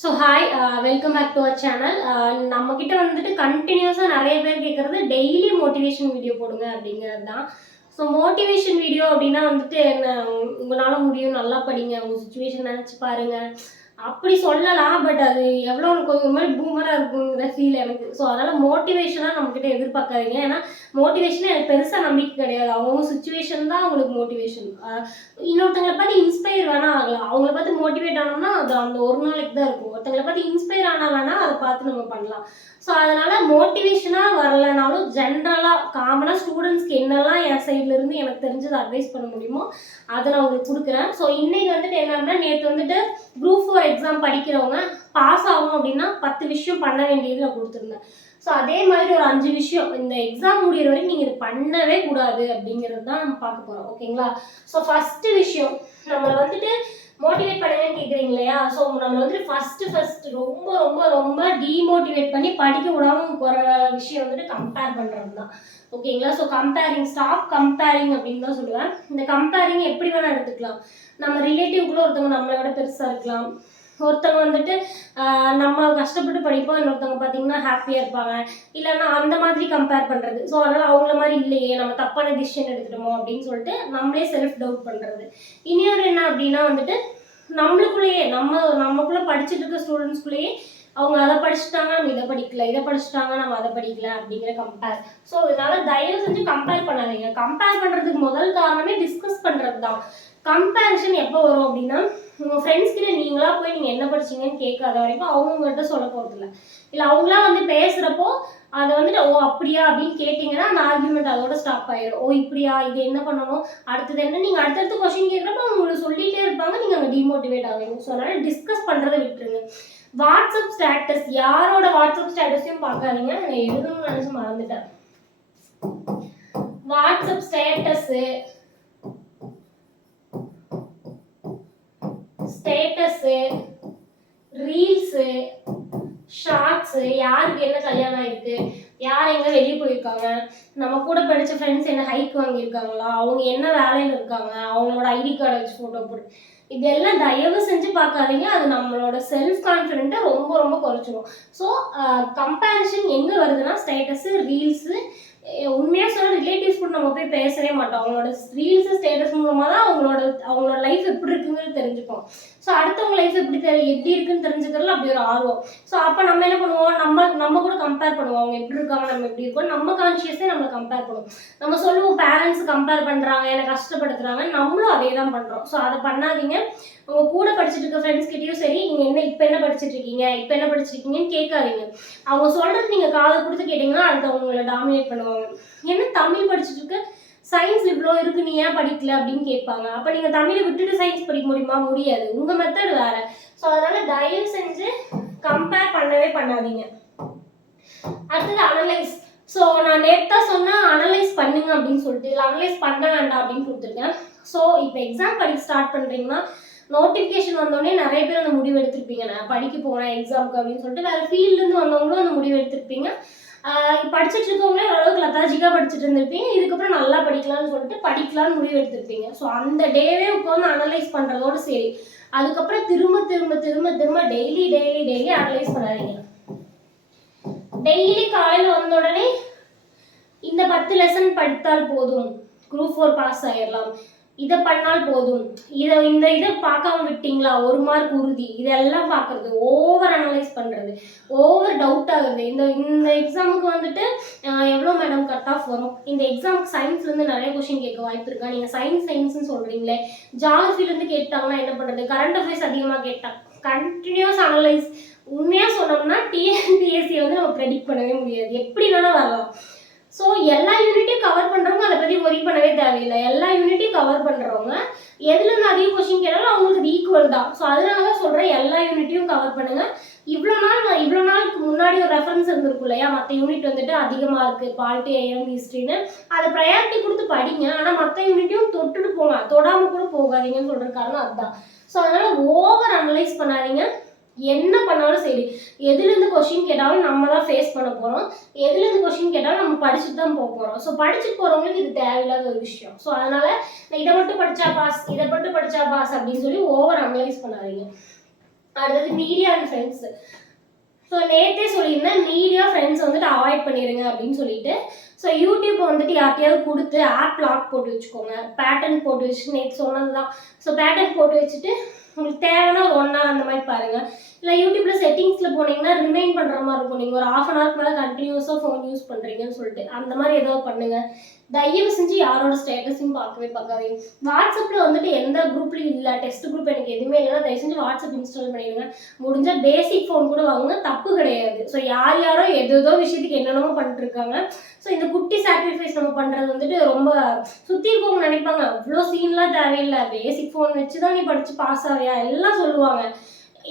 So hi welcome back to our channel. நம்மக்கிட்ட வந்துட்டு கண்டினியூஸாக நிறைய பேர் கேட்குறது டெய்லி மோட்டிவேஷன் வீடியோ போடுங்க அப்படிங்கிறது தான். ஸோ மோட்டிவேஷன் வீடியோ அப்படின்னா வந்துட்டு என்ன, உங்களால் முடியும், நல்லா படிங்க, உங்கள் சுச்சுவேஷன் நினச்சி பாருங்கள் அப்படி சொல்லலாம். பட் அது எவ்வளோ கொஞ்சம் மாதிரி பூமராக இருக்குங்கிற ஃபீல் எனக்கு. ஸோ அதனால் மோட்டிவேஷனாக நம்மக்கிட்ட எதிர்பார்க்காதீங்க. ஏன்னா மோட்டிவேஷனே எனக்கு பெருசாக நம்பிக்கை கிடையாது. அவங்க சுச்சுவேஷன் தான் அவங்களுக்கு மோட்டிவேஷன். இன்னொருத்தங்களை பார்த்து இன்ஸ்பயர் வேணா ஆகலாம். அவங்கள பார்த்து மோட்டிவேட் ஆனோம்னா அது அந்த ஒரு நாளைக்கு தான் இருக்கும். ஒருத்தங்களை பார்த்து இன்ஸ்பயர் ஆனால் வேணா அதை பார்த்து நம்ம பண்ணலாம். ஸோ அதனால மோட்டிவேஷனாக வரலைனாலும் ஜென்ரலாக காமனாக ஸ்டூடெண்ட்ஸ்க்கு என்னெல்லாம் என் சைட்லேருந்து எனக்கு தெரிஞ்சதை அட்வைஸ் பண்ண முடியுமோ அதை நான் உங்களுக்கு கொடுக்குறேன். ஸோ இன்னைக்கு வந்துட்டு என்னன்னா, நேற்று வந்துட்டு குரூப் 4 எக்ஸாம் படிக்கிறவங்க பாஸ் ஆகும் அப்படின்னா 10 விஷயம் பண்ண வேண்டியது நான் கொடுத்துருந்தேன். ஸோ அதே மாதிரி ஒரு 5 விஷயம் இந்த எக்ஸாம் முடிகிற வரைக்கும் நீங்கள் இது பண்ணவே கூடாது அப்படிங்கிறது தான் நம்ம பார்க்க போகிறோம். ஓகேங்களா? ஸோ ஃபஸ்ட்டு விஷயம், நம்மளை வந்துட்டு மோட்டிவேட் பண்ணுங்கன்னு கேட்குறீங்க இல்லையா? ஸோ நம்ம வந்துட்டு ஃபஸ்ட்டு ரொம்ப ரொம்ப ரொம்ப டீமோட்டிவேட் பண்ணி படிக்க விடாமல் போகிற விஷயம் வந்துட்டு கம்பேர் பண்ணுறது தான். ஓகேங்களா? ஸோ ஸ்டாப் கம்பேரிங் அப்படின்னு தான் சொல்லுவேன். இந்த கம்பேரிங் எப்படி வேணால் எடுத்துக்கலாம். நம்ம ரிலேட்டிவ்குள்ளே ஒருத்தவங்க நம்மளை விட பெருசாக இருக்கலாம். ஒருத்தவங்க வந்துட்டு நம்ம கஷ்டப்பட்டு படிப்போம், இன்னொருத்தவங்க பார்த்தீங்கன்னா ஹாப்பியாக இருப்பாங்க. இல்லைன்னா அந்த மாதிரி கம்பேர் பண்ணுறது. ஸோ அதனால் அவங்கள மாதிரி இல்லையே, நம்ம தப்பான டிசிஷன் எடுத்துட்டோமோ அப்படின்னு சொல்லிட்டு நம்மளே செல்ஃப் டவுட் பண்ணுறது. இன்னொரு என்ன அப்படின்னா வந்துட்டு நம்மளுக்குள்ளேயே நமக்குள்ளே படிச்சுட்டு இருக்க ஸ்டூடெண்ட்ஸ்குள்ளேயே அவங்க அதை படிச்சுட்டாங்க, நம்ம இதை படிக்கல, இதை படிச்சுட்டாங்க, நம்ம அதை படிக்கல அப்படிங்கிற கம்பேர். ஸோ இதனால தயவு செஞ்சு கம்பேர் பண்ணாதீங்க. கம்பேர் பண்ணுறதுக்கு முதல் காரணமே டிஸ்கஸ் பண்ணுறது தான். கம்பேரிஷன் எப்போ வரும் அப்படின்னா, உங்கள் ஃப்ரெண்ட்ஸ் கிட்ட நீங்களா போய் நீங்கள் என்ன படிச்சீங்கன்னு கேட்காத வரைக்கும் அவங்க உங்கள்கிட்ட சொல்ல போகிறதில்ல. இல்லை அவங்களா வந்து பேசுகிறப்போ அதை வந்துட்டு ஓ அப்படியா அப்படின்னு கேட்டிங்கன்னா அந்த ஆர்குமெண்ட் அதோட ஸ்டாப் ஆயிடும். ஓ இப்படியா, இது என்ன பண்ணணும், அடுத்தது என்ன, நீங்கள் அடுத்தடுத்து கொஸ்டின் கேட்குறப்ப அவங்க உங்களுக்கு சொல்லிகிட்டே இருப்பாங்க, நீங்கள் அங்கே டிமோட்டிவேட் ஆவீங்க. ஸோ அதனால் டிஸ்கஸ் பண்ணுறதை விட்டுருங்க. வாட்ஸ்அப் ஸ்டேட்டஸ், யாரோட வாட்ஸ்அப் ஸ்டேட்டஸையும் பார்க்காதீங்க. நான் எழுதணும்னு நினச்சி மறந்துட்டேன். வாட்ஸ்அப் ஸ்டேட்டஸு ரீல்ஸு ஷார்ட்ஸு, யாருக்கு என்ன கல்யாணம் ஆயிருக்கு, யார் எங்கே வெளியே போயிருக்காங்க, நம்ம கூட படித்த ஃப்ரெண்ட்ஸ் என்ன ஹைக் வாங்கியிருக்காங்களா, அவங்க என்ன வேலையில் இருக்காங்க, அவங்களோட ஐடி கார்டை வச்சு ஃபோட்டோ போட்டு, இதெல்லாம் தயவு செஞ்சு பார்க்காதீங்க. அது நம்மளோட செல்ஃப் கான்ஃபிடென்ட்டை ரொம்ப ரொம்ப குறைச்சிடும். ஸோ கம்பேரிஷன் எங்கே வருதுன்னா ஸ்டேட்டஸு, ரீல்ஸு. உண்மையாக சொன்னால் ரிலேட்டிவ்ஸ் கூட நம்ம போய் பேசவே மாட்டோம். அவங்களோட ரீல்ஸு ஸ்டேட்டஸ் மூலமாக தான் அவங்களோட லைஃப் எப்படி இருக்குங்கிறது தெரிஞ்சுப்போம். ஸோ அடுத்தவங்க லைஃப் எப்படி இருக்குன்னு தெரிஞ்சுக்கிறதுல அப்படி ஒரு ஆர்வம். ஸோ அப்போ நம்ம என்ன பண்ணுவோம், நம்ம கூட கம்பேர் பண்ணுவோம். அவங்க எப்படி இருக்காங்க, நம்ம எப்படி இருக்கோம், நம்ம கான்ஷியஸே நம்ம கம்பேர் பண்ணுவோம். நம்ம சொல்லுவோம் பேரண்ட்ஸ் கம்பேர் பண்ணுறாங்க, என்னை கஷ்டப்படுத்துறாங்க, நம்மளும் அதே தான் பண்ணுறோம். ஸோ அதை பண்ணாதீங்க. உங்கள் கூட படிச்சுட்டு இருக்க ஃப்ரெண்ட்ஸ் கிட்டேயும் சரி, நீங்கள் இப்போ என்ன படிச்சுட்டு இருக்கீங்கன்னு கேட்காதீங்க. அவங்க சொல்கிறது நீங்கள் காதை கொடுத்து கேட்டிங்கன்னா அடுத்து அவங்கள டாமினேட் பண்ணுவாங்க. என்ன தமிழ் படிச்சுட்டு இருக்க, சயின்ஸ் இவ்வளோ இருக்கு, நீ ஏன் படிக்கல அப்படின்னு கேட்பாங்க. அப்போ நீங்கள் தமிழை விட்டுட்டு சயின்ஸ் படிக்க முடியுமா? முடியாது. உங்கள் மெத்தட் வேறு. ஸோ அதனால் தயவு செஞ்சு கம்பேர் பண்ணவே பண்ணாதீங்க. அடுத்தது அனலைஸ். ஸோ நான் நேற்று சொன்னால் அனலைஸ் பண்ணுங்க அப்படின்னு சொல்லிட்டு, இல்லை அனலைஸ் பண்ண வேண்டாம் அப்படின்னு கொடுத்துருக்கேன். ஸோ இப்போ எக்ஸாம் படிக்க ஸ்டார்ட் பண்ணுறீங்கன்னா நோட்டிஃபிகேஷன் வந்தோடனே நிறைய பேர் அந்த முடிவு எடுத்திருப்பீங்க, நான் படிக்க போகிறேன் எக்ஸாமுக்கு அப்படின்னு சொல்லிட்டு. வேறு ஃபீல்டுலேருந்து வந்தவங்களும் அந்த முடிவு எடுத்திருப்பீங்க. படிச்சுட்டு இருக்கவங்களே ஓரளவுக்கு லெத்தாஜிக்காக படிச்சுட்டு இருந்திருப்பீங்க. இதுக்கப்புறம் நல்லா படிக்கலாம்னு சொல்லிட்டு படிக்கலான்னு முடிவு எடுத்திருப்பீங்க. ஸோ அந்த டேவே உட்காந்து அனலைஸ் பண்ணுறதோடு சரி. அதுக்கப்புறம் திரும்ப திரும்ப திரும்ப திரும்ப டெய்லி அனலைஸ் பண்ணாதீங்க. டெய்லி காலையில் வந்த உடனே இந்த 10 லெசன் படித்தால் போதும், குரூப் 4 பாஸ் ஆயிடலாம், இதை பண்ணால் போதும், இதை பார்க்காம விட்டீங்களா 1 மார்க் உறுதி, இதெல்லாம் பார்க்குறது, ஓவர் அனலைஸ் பண்ணுறது, ஓவர் டவுட் ஆகுது. இந்த எக்ஸாமுக்கு வந்துட்டு எவ்வளோ மேடம் கட் ஆஃப் வரும், இந்த எக்ஸாமுக்கு சயின்ஸ்லேருந்து நிறைய கொஷின் கேட்க வாய்ப்பு இருக்கா, நீங்கள் சயின்ஸ்னு சொல்கிறீங்களே, ஜாகிரஃபிலேருந்து கேட்டாங்கன்னா என்ன பண்ணுறது, கரண்ட் அஃபேர்ஸ் அதிகமாக கேட்டால், கண்டினியூஸ் அனலைஸ். உண்மையாக சொன்னோம்னா டிஎன்பிஎஸ்சியை வந்து நம்ம ப்ரெடிக்ட் பண்ணவே முடியாது, எப்படி வேணால் வரலாம். ஸோ எல்லா யூனிட்டையும் கவர் பண்ணுறவங்க அதை பற்றி ஒரி பண்ணவே தேவையில்லை. எல்லா யூனிட்டையும் கவர் பண்ணுறவங்க எதுலேருந்து அதிக கொஷின் கேட்டாலும் அவங்களுக்கு அது ஈக்குவல் தான். ஸோ அதனால தான் சொல்கிறேன், எல்லா யூனிட்டையும் கவர் பண்ணுங்கள். இவ்வளோ நாளுக்கு முன்னாடி ஒரு ரெஃபரன்ஸ் இருந்திருக்கும் இல்லையா, மற்ற யூனிட் வந்துட்டு அதிகமாக இருக்குது, பாலிட்டி, ஐஎம், ஹிஸ்ட்ரின்னு, அதை ப்ரையாரிட்டி கொடுத்து படிங்க. ஆனால் மற்ற யூனிட்டையும் தொட்டுட்டு போங்க, தொடாமல் கூட போகாதீங்கன்னு சொல்கிற காரணம் அதுதான். ஸோ அதனால் ஓவர் அனலைஸ் பண்ணாதீங்க. என்ன பண்ணாலும் சரி, எதுலேருந்து கொஷின் கேட்டாலும் நம்ம தான் ஃபேஸ் பண்ண போகிறோம், எதுலேருந்து கொஷின் கேட்டாலும் நம்ம படிச்சுட்டு தான் போக போகிறோம். ஸோ படிச்சுட்டு போகிறவங்களுக்கு இது தேவையில்லாத ஒரு விஷயம். ஸோ அதனால் இதை மட்டும் படித்தா பாஸ் அப்படின்னு சொல்லி ஓவர் அனலைஸ் பண்ணாதீங்க. அடுத்தது மீடியா அண்ட் ஃப்ரெண்ட்ஸ். ஸோ நேற்றே சொல்லியிருந்தேன், மீடியா ஃப்ரெண்ட்ஸ் வந்துட்டு அவாய்ட் பண்ணிடுங்க அப்படின்னு சொல்லிட்டு. ஸோ யூடியூப்பை வந்துட்டு யார்ட்டையாவது கொடுத்து ஆப் லாக் போட்டு வச்சுக்கோங்க, பேட்டர்ன் போட்டு வச்சு, நேற்று சொன்னது தான். ஸோ பேட்டர்ன் போட்டு வச்சுட்டு உங்களுக்கு தேவைன்னா 1 hour அந்த மாதிரி பாருங்கள். இல்லை யூடியூப்ல செட்டிங்ஸில் போனீங்கன்னா ரிமைண்ட் பண்ணுற மாதிரி இருக்கும், நீங்கள் ஒரு 1/2 hour மேலே கண்டினியூஸாக ஃபோன் யூஸ் பண்ணுறீங்கன்னு சொல்லிட்டு. அந்த மாதிரி ஏதாவது பண்ணுங்கள். தயவு செஞ்சு யாரோட ஸ்டேட்டஸையும் பார்க்காதீங்க. வாட்ஸ்அப்பில் வந்துட்டு எந்த குரூப்லையும் இல்லை, டெஸ்ட் குரூப் எனக்கு எதுவுமே இல்லைன்னா தயவு செஞ்சு வாட்ஸ்அப் இன்ஸ்டால் பண்ணிடுங்க. முடிஞ்சால் பேசிக் ஃபோன் கூட வாங்குங்க, தப்பு கிடையாது. ஸோ யாரோ ஏதோ விஷயத்துக்கு என்னென்னமோ பண்ணிட்டு இருக்காங்க. ஸோ இந்த குட்டி சாக்ரிஃபைஸ் நம்ம பண்ணுறது வந்துட்டு ரொம்ப சுற்றி இருக்கவங்க நினைப்பாங்க அவ்வளோ சீன்லாம் தேவையில்லை, பேசிக் ஃபோன் வச்சு தான் நீ படித்து பாஸ் ஆகியா எல்லாம் சொல்லுவாங்க.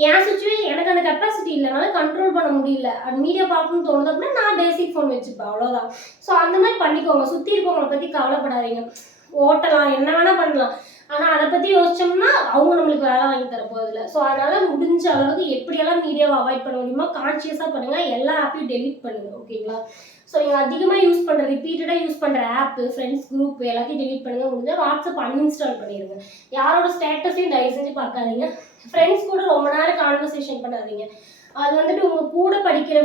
என் சுச்சுவேஷன் எனக்கு அந்த கெப்பாசிட்டி இல்லைனால கண்ட்ரோல் பண்ண முடியல, அது மீடியா பார்க்கணும்னு தோணுது அப்படின்னா நான் பேசிக் ஃபோன் வச்சுப்பேன், அவ்வளோதான். ஸோ அந்த மாதிரி பண்ணிக்கோங்க. சுற்றி இருக்கவங்களை பற்றி கவலைப்படாதீங்க. ஓட்டலாம், என்ன வேணால் பண்ணலாம், ஆனால் அதை பற்றி யோசிச்சோம்னா அவங்க நம்மளுக்கு வேலை வாங்கி தர போதில்லை. ஸோ அதனால் முடிஞ்ச அளவுக்கு எப்படியெல்லாம் மீடியாவை அவாய்ட் பண்ண முடியுமோ கான்ஷியஸாக பண்ணுங்கள். எல்லா ஆப்பையும் டெலிட் பண்ணுங்கள், ஓகேங்களா? ஸோ நீங்கள் அதிகமாக யூஸ் பண்ணுற, ரிப்பீட்டடாக யூஸ் பண்ணுற ஆப்பு, ஃப்ரெண்ட்ஸ் குரூப் எல்லாத்தையும் டெலிட் பண்ணுங்கள். முடிஞ்சால் வாட்ஸ்அப் அன்இன்ஸ்டால் பண்ணிடுங்க. யாரோட ஸ்டேட்டஸையும் தயவு செஞ்சு பார்க்காதீங்க. ஃப்ரெண்ட்ஸ் கூட ரொம்ப நேரம் கான்வர்சேஷன் பண்ணாதீங்க. அது வந்துட்டு உங்கள் கூட படிக்கிற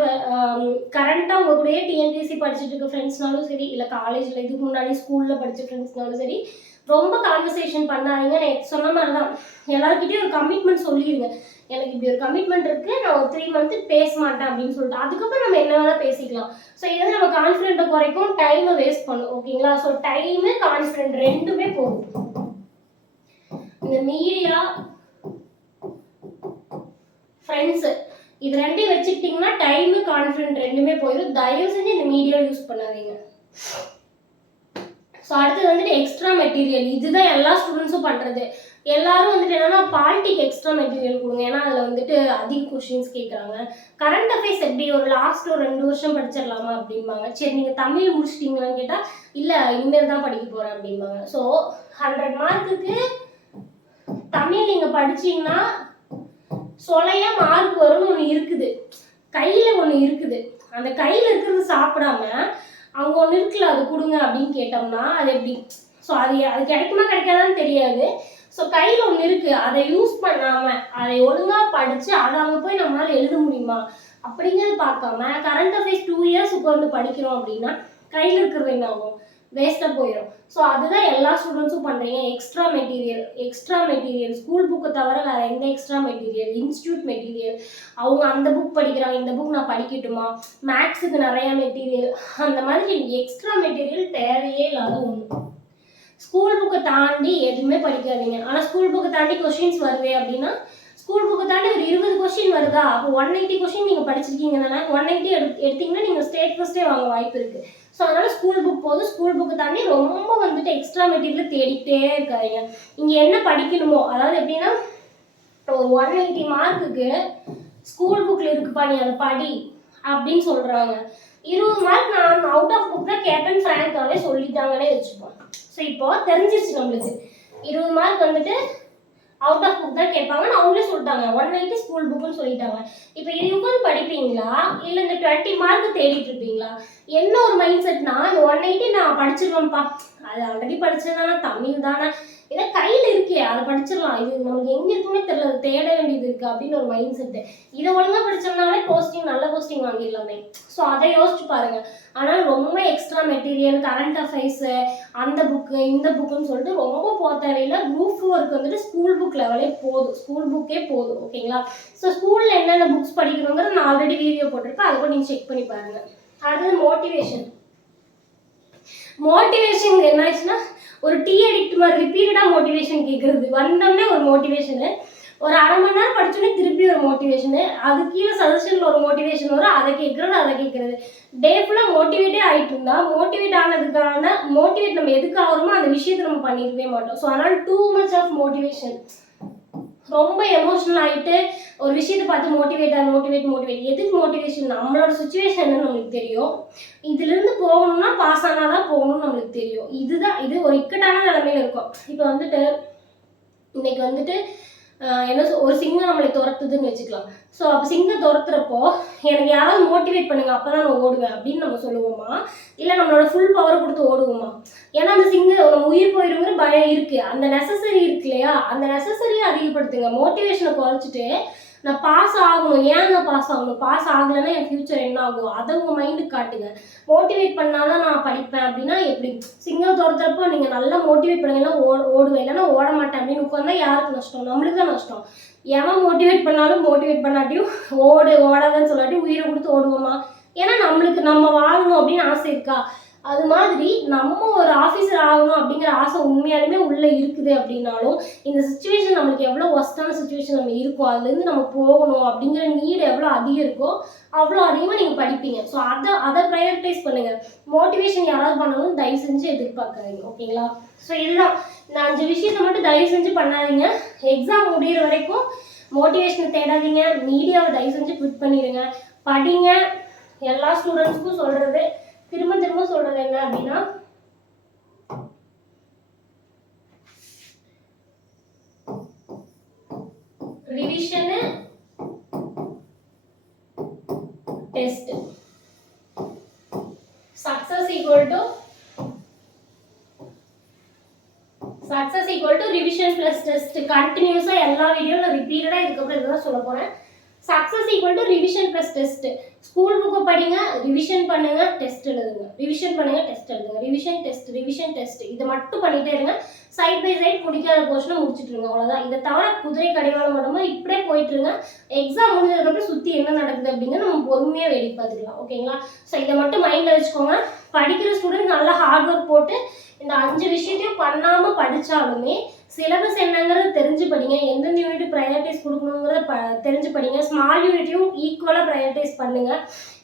கரண்ட்டாக உங்கள் கூடயே டிஎன்பிஎஸ்சி படிச்சுட்டு இருக்க ஃப்ரெண்ட்ஸ்னாலும் சரி, இல்லை காலேஜில் இதுக்கு முன்னாடி ஸ்கூலில் படித்த ஃப்ரெண்ட்ஸ்னாலும் சரி, ரொம்ப கான்வர்சேஷன் பண்ணாதீங்க. நான் சொன்ன மாதிரி தான், எல்லாருக்கிட்டையும் ஒரு கமிட்மெண்ட் சொல்லிடுங்க. எனக்கு இப்படி ஒரு கமிட்மெண்ட் இருக்குது, நான் ஒரு 3 month பேச மாட்டேன் அப்படின்னு சொல்லிட்டு. அதுக்கப்புறம் நம்ம என்ன வேணால் பேசிக்கலாம். ஸோ இது நம்ம கான்ஃபிடென்ட்டை குறைக்கும், டைமை வேஸ்ட் பண்ணும், ஓகேங்களா? ஸோ டைமு கான்ஃபிடென்ட் ரெண்டுமே போகும். இந்த மீடியா ஃப்ரெண்ட்ஸு இது ரெண்டையும் வச்சுக்கிட்டிங்கன்னா டைமு கான்ஃபிடென்ட் ரெண்டுமே போயிடும். தயவு செஞ்சு இந்த மீடியா யூஸ் பண்ணாதீங்க. ஸோ அடுத்தது வந்துட்டு எக்ஸ்ட்ரா மெட்டீரியல். இதுதான் எல்லா ஸ்டூடெண்ட்ஸும் பண்ணுறது. எல்லாரும் வந்துட்டு என்னன்னா பாலிட்டிக் எக்ஸ்ட்ரா மெட்டீரியல் கொடுங்க, ஏன்னா அதில் வந்துட்டு அதிக கொஷின்ஸ் கேட்குறாங்க. கரண்ட் அஃபேர்ஸ் எப்படி ஒரு லாஸ்ட் ஒரு 2 வருஷம் படிச்சிடலாமா அப்படிம்பாங்க. சரி நீங்கள் தமிழ் முடிச்சிட்டிங்களான்னு கேட்டால் இல்லை இனிமேல் தான் படிக்க போகிறேன் அப்படிம்பாங்க. ஸோ 100 மார்க்குக்கு தமிழ் நீங்கள் படிச்சிங்கன்னா சொலையா மார்க் வரும்னு ஒன்று இருக்குது, கையில் ஒன்று இருக்குது. அந்த கையில் இருக்கிறது சாப்பிடாம அங்கே ஒன்று இருக்குல்ல அது கொடுங்க அப்படின்னு கேட்டோம்னா அது எப்படி? ஸோ அது கிடைக்குமா கிடைக்காதான்னு தெரியாது. ஸோ கையில் ஒன்று இருக்குது, அதை யூஸ் பண்ணாமல் அதை ஒழுங்காக படித்து அதை அங்கே போய் நம்மளால் எழுத முடியுமா அப்படிங்கிறது பார்க்காம கரண்ட் அஃபேர்ஸ் 2 years உட்காந்து படிக்கிறோம் அப்படின்னா கையில் இருக்கிறது என்ன ஆகும்? வேஸ்ட்டாக போயிடும். ஸோ அதுதான் எல்லா ஸ்டூடெண்ட்ஸும் பண்ணுறீங்க. எக்ஸ்ட்ரா மெட்டீரியல் ஸ்கூல் புக்கை தவிர வேறு எந்த எக்ஸ்ட்ரா மெட்டீரியல், இன்ஸ்டியூட் மெட்டீரியல், அவங்க அந்த புக் படிக்கிறாங்க இந்த புக் நான் படிக்கட்டுமா, மேக்ஸுக்கு நிறையா மெட்டீரியல், அந்த மாதிரி எக்ஸ்ட்ரா மெட்டீரியல் தேவையே இல்லாத ஒன்று. ஸ்கூல் புக்கை தாண்டி எதுவுமே படிக்காதீங்க. ஆனால் ஸ்கூல் புக்கை தாண்டி கொஷின்ஸ் வருது அப்படின்னா ஸ்கூல் புக்கை தாண்டி ஒரு 20 கொஷின் வருதா, அப்போ 180 கொஷின் நீங்கள் படிச்சிருக்கீங்க தானே, 180 எடுத்தீங்கன்னா நீங்கள் ஸ்டேட் ஃபர்ஸ்டே வாங்க வாய்ப்பு இருக்குது. ஸோ அதனால் ஸ்கூல் புக் போதும். ஸ்கூல் புக்கு தாண்டி ரொம்ப வந்துட்டு எக்ஸ்ட்ரா மெட்டீரியல் தேடிக்கிட்டே இருக்காங்க. இங்கே என்ன படிக்கணுமோ, அதாவது எப்படின்னா ஒரு 180 மார்க்குக்கு ஸ்கூல் புக்கில் இருக்குப்பா நீ அதை படி அப்படின்னு சொல்கிறாங்க. 20 மார்க் நான் அவுட் ஆஃப் புக் தான் கேட்பேன் ஃப்ராங்காகவே சொல்லிட்டாங்கன்னே வச்சுப்போம். ஸோ இப்போ தெரிஞ்சிருச்சு நம்மளுக்கு 20 மார்க் வந்துட்டு அவுட் ஆஃப் புக் தான் கேட்பாங்கன்னு அவங்களே சொல்லிட்டாங்க. 180 ஸ்கூல் புக்குன்னு சொல்லிட்டாங்க. இப்போ இது உட்காந்து படிப்பீங்களா இல்லை இந்த 20 மார்க் தேடிட்டு இருப்பீங்களா? என்ன ஒரு மைண்ட் செட்னா, இந்த 180 நான் படிச்சிருவேன்ப்பா, அது ஆல்ரெடி படிச்சதுதானே, தமிழ் தானே, இதை கையில் இருக்கே அதை படிச்சிடலாம், இது நமக்கு எங்கே இருக்குமே தெரியல, அது தேட வேண்டியது இருக்குது அப்படின்னு ஒரு மைண்ட் செட்டு. இதை ஒழுங்காக படிச்சோம்னாலே போஸ்டிங் நல்ல போஸ்டிங் வாங்கிடலாமே. ஸோ அதை யோசிச்சு பாருங்கள். ஆனால் ரொம்ப எக்ஸ்ட்ரா மெட்டீரியல், கரண்ட் அஃபேர்ஸு, அந்த புக்கு இந்த புக்குன்னு சொல்லிட்டு ரொம்ப போக தேவையில்லை. குரூப் 4க்கு வந்துட்டு ஸ்கூல் புக் லெவலே போதும், ஸ்கூல் புக்கே போதும், ஓகேங்களா? ஸோ ஸ்கூலில் என்னென்ன புக்ஸ் படிக்கணுங்கிறது நான் ஆல்ரெடி வீடியோ போட்டிருக்கேன், அதை கூட நீங்கள் செக் பண்ணி பாருங்கள். அடுத்தது மோட்டிவேஷன் என்ன ஆச்சுன்னா ஒரு டீ அடிக்ட் மாதிரி ரிப்பீட்டடாக மோட்டிவேஷன் கேட்குறது. வந்தோடனே ஒரு மோட்டிவேஷனு, ஒரு 1/2 மணி நேரம் படிச்சோடனே திருப்பி ஒரு மோட்டிவேஷனு, அது கீழே சஜஷனில் ஒரு மோட்டிவேஷன் வரும், அதை கேட்குறது. டே ஃபுல்லாக மோட்டிவேட்டே ஆகிட்டு இருந்தா மோட்டிவேட் ஆனதுக்கான மோட்டிவேட் நம்ம எதுக்கு ஆகிறோமோ அந்த விஷயத்தை நம்ம பண்ணியிருக்கவே மாட்டோம். ஸோ அதனால் டூ மச் ஆஃப் மோட்டிவேஷன், ரொம்ப எமோஷனல் ஆகிட்டு ஒரு விஷயத்தை பார்த்து மோட்டிவேட். எதுக்கு மோட்டிவேஷன்? நம்மளோட சுச்சுவேஷன் என்னன்னு நம்மளுக்கு தெரியும். இதுலேருந்து போகணும்னா பாஸ் ஆனால் தான் போகணும்னு நம்மளுக்கு தெரியும். இது ஒரு இக்கட்டான நிலைமையில இருக்கும். இப்போ வந்துட்டு இன்னைக்கு வந்துட்டு ஒரு சிங்கம் நம்மளை துரத்துதுன்னு வச்சுக்கலாம். ஸோ அப்போ சிங்கம் துரத்துறப்போ எனக்கு யாராவது மோட்டிவேட் பண்ணுங்க அப்போ தான் நான் ஓடுவேன் அப்படின்னு நம்ம சொல்லுவோமா, இல்லை நம்மளோட ஃபுல் பவரை கொடுத்து ஓடுவோமா? ஏன்னா அந்த சிங்கம் நம்ம உயிர் போயிடுங்கிற பயம் இருக்குது, அந்த நெசசரி இருக்கு இல்லையா, அந்த நெசசரியை அதிகப்படுத்துங்க. மோட்டிவேஷனை குறைச்சிட்டு நான் பாஸ் ஆகணும். ஏன் நான் பாஸ் ஆகணும்? பாஸ் ஆகலைன்னா என் ஃபியூச்சர் என்ன ஆகும்? அதை உங்கள் மைண்டுக்கு காட்டுங்க. மோட்டிவேட் பண்ணாதான் நான் படிப்பேன் அப்படின்னா எப்படி? சிங்கம் துரத்துறப்போ நீங்கள் நல்லா மோட்டிவேட் பண்ணுங்கன்னா ஓடுவேன், இல்லைன்னா ஓட மாட்டேன் அப்படின்னு உட்காந்தா யாருக்கு நஷ்டம்? நம்மளுக்கு தான் நஷ்டம். எவன் மோட்டிவேட் பண்ணாலும் மோட்டிவேட் பண்ணாட்டியும் ஓடாதன்னு சொல்லாட்டி உயிரை கொடுத்து ஓடுவோமா? ஏன்னா நம்மளுக்கு நம்ம வாழணும் அப்படின்னு ஆசை இருக்கா? அது மாதிரி நம்ம ஒரு ஆஃபீஸர் ஆகணும் அப்படிங்கிற ஆசை உண்மையாலுமே உள்ளே இருக்குது அப்படின்னாலும் இந்த சுச்சுவேஷன் நம்மளுக்கு எவ்வளோ ஒஸ்டான சுச்சுவேஷன் நம்ம இருக்கோ அதுலேருந்து நம்ம போகணும் அப்படிங்கிற நீடு எவ்வளோ அதிகம் இருக்கோ அவ்வளோ அதிகமாக நீங்கள் படிப்பீங்க. ஸோ அதை ப்ரையாரிட்டைஸ் பண்ணுங்கள். மோட்டிவேஷன் யாராவது பண்ணாலும் தயவு செஞ்சு எதிர்பார்க்காதீங்க. ஓகேங்களா? ஸோ இதுதான் இந்த 5 விஷயத்தை மட்டும் தயவு செஞ்சு பண்ணாதீங்க. எக்ஸாம் முடிகிற வரைக்கும் மோட்டிவேஷனை தேடாதீங்க. மீடியாவை தயவு செஞ்சு குவிட் பண்ணிடுங்க. படிங்க. எல்லா ஸ்டூடெண்ட்ஸ்க்கும் சொல்கிறது, திரும்ப திரும்ப சொல்கிறது என்ன அப்படின்னா, revision test. Success equal to revision plus test. கண்டினியூஸா எல்லா வீடியோவில் ரிப்பீட்டடாக இதுக்கப்புறம் இதுதான் சொல்ல போகிறேன். Success equal to revision plus test. School புக்கை படிங்க, ரிவிஷன் பண்ணுங்க, டெஸ்ட் எழுதுங்க. ரிவிஷன் பண்ணுங்க, டெஸ்ட் எழுதுங்க. ரிவிஷன் டெஸ்ட் இதை மட்டும் பண்ணிட்டே இருங்க. சைட் பை சைட் முடிக்காத போர்ஷனை முடிச்சுட்டு இருங்க. அவ்வளோதான். இதை தவிர குதிரை கடிவாளம் மட்டும் இப்படியே போயிட்டு இருங்க. எக்ஸாம் முடிஞ்சதுக்கப்புறம் சுற்றி என்ன நடக்குது அப்படிங்கிற நம்ம பொறுமையாக வேடிக்கை பார்த்துக்கலாம். ஓகேங்களா? ஸோ இதை மட்டும் மைண்டில் வச்சுக்கோங்க. படிக்கிற ஸ்டூடெண்ட் நல்லா ஹார்ட் ஒர்க் போட்டு இந்த 5 விஷயத்தையும் பண்ணாமல் படித்தாலுமே சிலபஸ் என்னங்கிறது தெரிஞ்சு படிங்க. எந்தெந்த யூனிட் ப்ரையாரிட்டைஸ் கொடுக்கணுங்கிறத தெரிஞ்சு படிங்க. ஸ்மால் யூனிட்டையும் ஈக்குவலாக ப்ரையாரிட்டைஸ் பண்ணுங்கள்.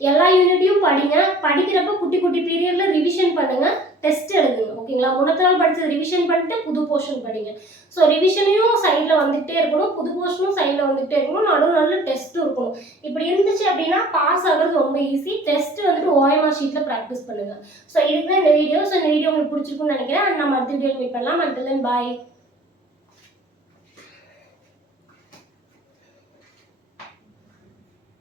எல்லா யூனிட்டையும் படிங்க. படிக்கிறப்ப குட்டி குட்டி பீரியடில் ரிவிஷன் பண்ணுங்கள், டெஸ்ட் எழுதுங்க. ஓகேங்களா? முன்னத்த நாள் படித்தது ரிவிஷன் பண்ணிட்டு புது போர்ஷன் படிங்க. ஸோ ரிவிஷனையும் சைடில் வந்துகிட்டே இருக்கணும், புது போர்ஷனும் சைடில் வந்துகிட்டே இருக்கணும், நடுவில் டெஸ்ட்டும் இருக்கணும். இப்படி இருந்துச்சு அப்படின்னா பாஸ் ஆகிறது ரொம்ப ஈஸி. டெஸ்ட் வந்துட்டு OMR ஷீட்டில் ப்ராக்டிஸ் பண்ணுங்கள். ஸோ இதுக்கு தான் இந்த வீடியோ. ஸோ இந்த வீடியோ உங்களுக்கு பிடிச்சிருக்குன்னு நினைக்கிறேன். நம்ம அடுத்த வீடியோ மீட் பண்ணலாம். அண்டில் தென் பாய்.